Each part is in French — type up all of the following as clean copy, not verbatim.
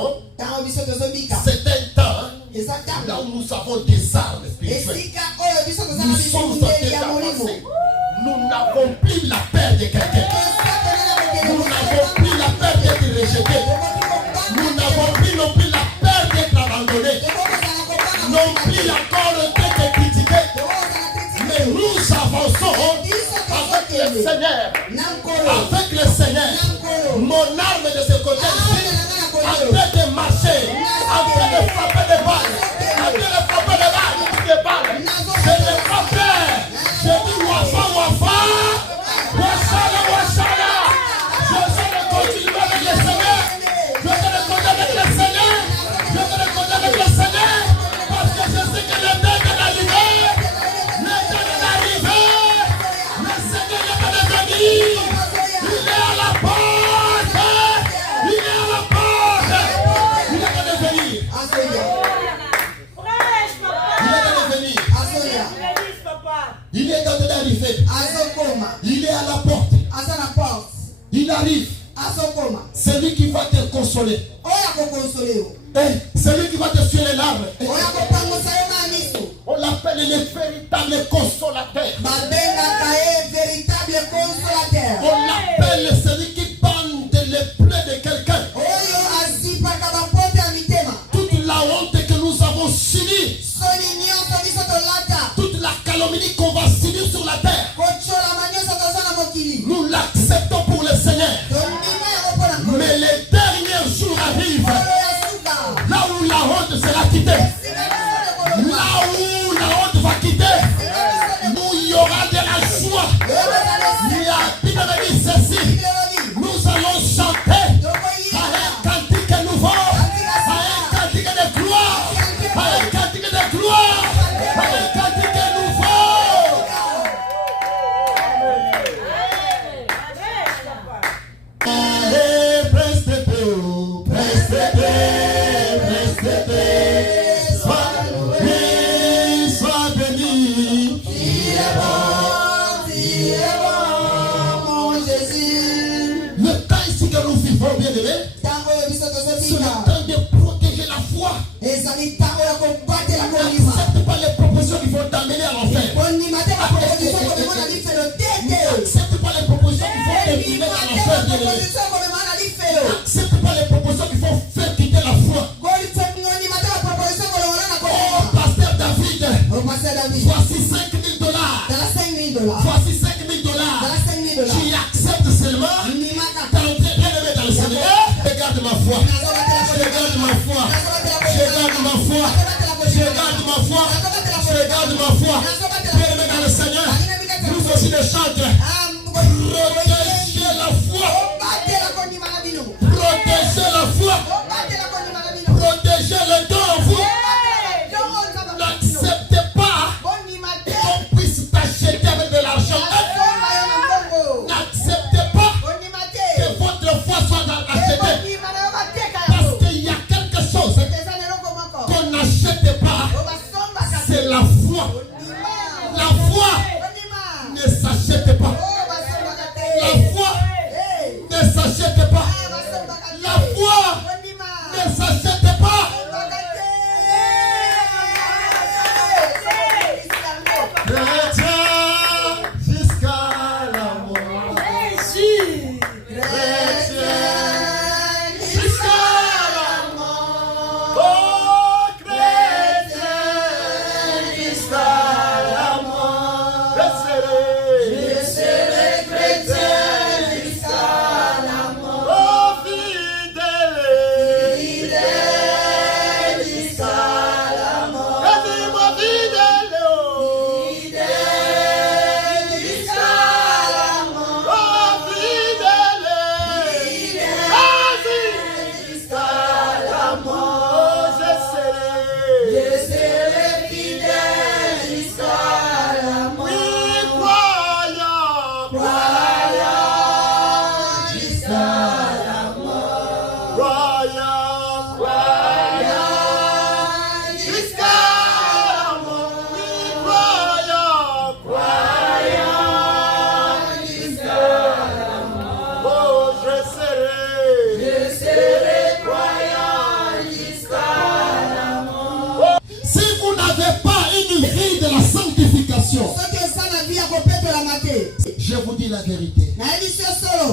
enfants, c'est un temps là où nous avons des armes spirituelles. Nous sommes en train d'avancer. Nous n'avons plus la peur de quelqu'un. Nous n'avons plus la peur d'être rejeté. Nous n'avons plus non plus la peur d'être abandonné. Non plus encore d'être critiqué. Mais nous avançons avec le Seigneur. Avec le Seigneur. Mon arme de ce côté-ci, en train de marcher, en train de frapper des balles, en train de frapper des balles. Je n'ai pas peur. Je dis wafa, wafa. Washala, washala. Je vais le continuer avec le Seigneur. Je vais le continuer avec le Seigneur. Je vais le continuer avec le Seigneur. Parce que je sais que le temps est arrivé. Le temps est arrivé. Le Seigneur est en train de venir. Il est à la porte. Il est à la porte. Il est en train de venir. Il est en train de venir. Il est en train d'arriver. Il est à la porte. Il arrive. C'est lui qui va te consoler. C'est lui qui va te suer les larmes. On l'appelle le véritable consolateur. On l'appelle celui qui bande les plaies de quelqu'un. Toute la honte que nous avons subie, toute la calomnie qu'on va subir sur la terre, nous l'acceptons pour le Seigneur. Mais les derniers jours arrivent, là où la honte sera quittée, là où la honte va quitter, où il y aura de la joie. Il y a ceci. Nous allons chanter à un cantique nouveau, à un cantique de gloire, à un cantique de gloire, à un cantique nouveau. Sois béni. Le temps ici que nous vivons, bien aimé, c'est le temps de protéger la foi. N'accepte pas les propositions qui vont t'amener à l'enfer. N'accepte pas les propositions qui vont t'amener à l'enfer, bien aimé. N'accepte pas les propositions qui vont faire quitter la foi. Oh, pasteur David, voici $5,000. Voici $5,000. Tu acceptes seulement d'entrer bien aimé dans le Seigneur. Regarde ma foi. Je garde ma foi. Je garde ma foi. Je garde ma foi. Je garde ma foi. Bien aimé dans le Seigneur. Nous aussi les chantres. Protégez la foi. Protégez la foi. Protégez le don en vous. N'acceptez pas qu'on puisse t'acheter avec de l'argent. N'acceptez pas que votre foi soit achetée. Parce qu'il y a quelque chose qu'on n'achète pas. C'est la foi. La foi ne s'achète pas. Je vous dis la vérité.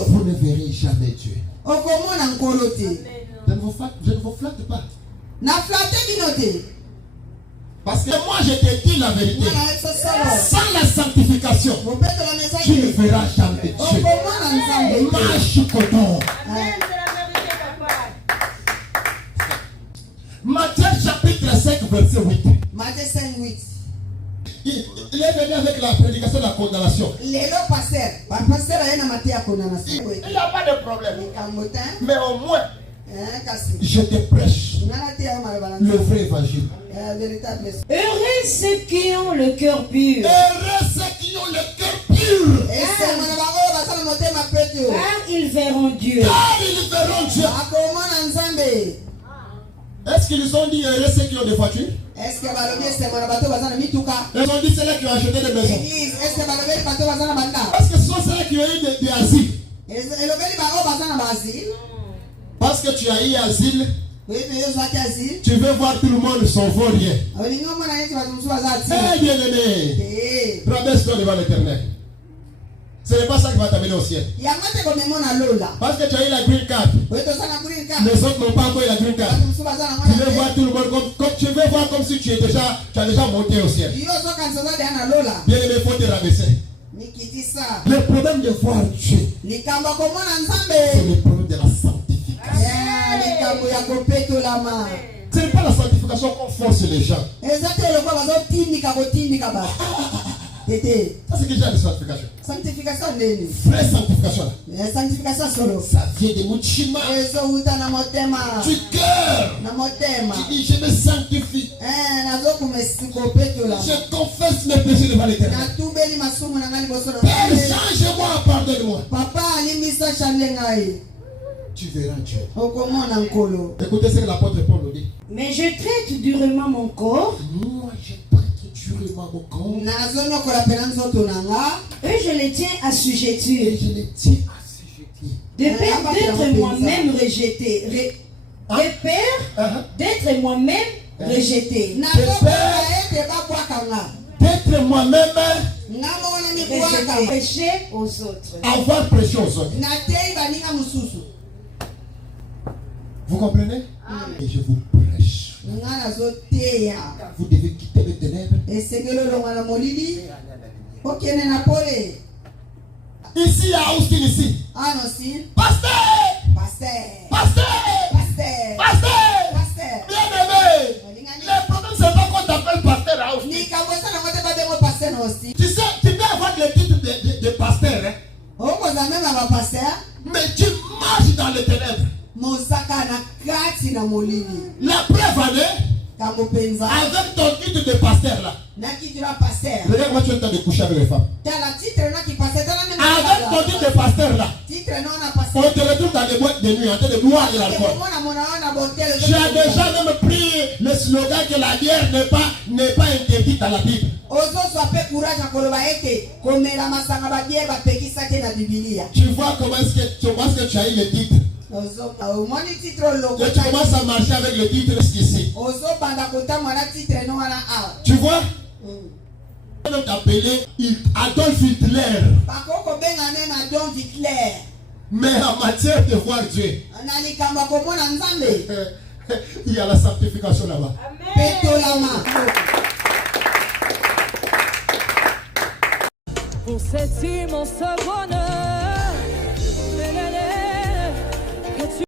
Vous ne verrez jamais Dieu. Je ne vous flatte pas. Parce que moi je te dis la vérité. Sans la sanctification, tu ne verras jamais Dieu. Marche coton. Matthieu chapitre 5 verset 8. Matthieu 5, 8. Il est venu avec la prédication de la condamnation. Il n'y a pas de problème. Mais au moins, je te prêche le vrai évangile. Heureux ceux qui ont le cœur pur. Heureux ceux qui ont le cœur pur. Car ils verront Dieu. Car ils verront Dieu. Est-ce qu'ils ont dit heureux ceux qui ont des voitures? Ils ont dit ceux-là qui ont acheté des maisons. Parce que ce sont ceux-là qui ont eu des asiles. Parce que tu as eu asile, tu veux voir tout le monde s'en vaut rien. Eh bien aimé, rabaisse-toi devant l'Éternel. Ce n'est pas ça qui va t'amener au ciel. Parce que tu as eu la green card. Les autres n'ont pas encore eu la green card. Tu veux voir tout le monde comme tu veux voir comme si tu as déjà monté au ciel. Bien aimé, il faut te rabaisser. Le problème de voir Dieu, c'est le problème de la sanctification. Ce n'est pas la sanctification qu'on force les gens. Ça c'est déjà la sanctification. Vraie sanctification. Ça vient de Muchima. Du cœur. Tu dis je me sanctifie. Je confesse mes péchés devant l'Éternel. Père, change-moi, pardonne-moi. Tu verras Dieu. Écoutez ce que l'apôtre Paul nous dit. Mais je traite durement mon corps. Moi je traite durement mon corps. Et je les tiens assujettis. Et je les tiens assujettis. De peur d'être moi-même rejeté. De peur d'être moi-même rejeté. D'être moi-même Prêcher aux autres. Avoir prêché aux autres. Vous comprenez? Et je vous prêche. Vous devez quitter les ténèbres. Ici à Austin, ici. Pasteur! Bien aimé! Le problème c'est pas qu'on t'appelle pasteur à Austin. Tu sais, tu peux avoir le titre de pasteur. Mais tu marches dans les ténèbres. La preuve en est, avec ton titre de pasteur là. Regarde, moi tu es en train de coucher avec les femmes. Avec ton titre de pasteur là, on te retrouve dans des boîtes de nuit en train de boire de l'alcool. J'ai déjà même pris le slogan que la bière n'est pas interdite à la Bible. Tu vois comment est-ce que tu as eu le titre. Et tu commences à marcher avec le titre jusqu'ici. Tu vois? On va t'appeler Adolf Hitler. Mais en matière de voir Dieu, il y a la sanctification là-bas. Pour cet immense bonheur,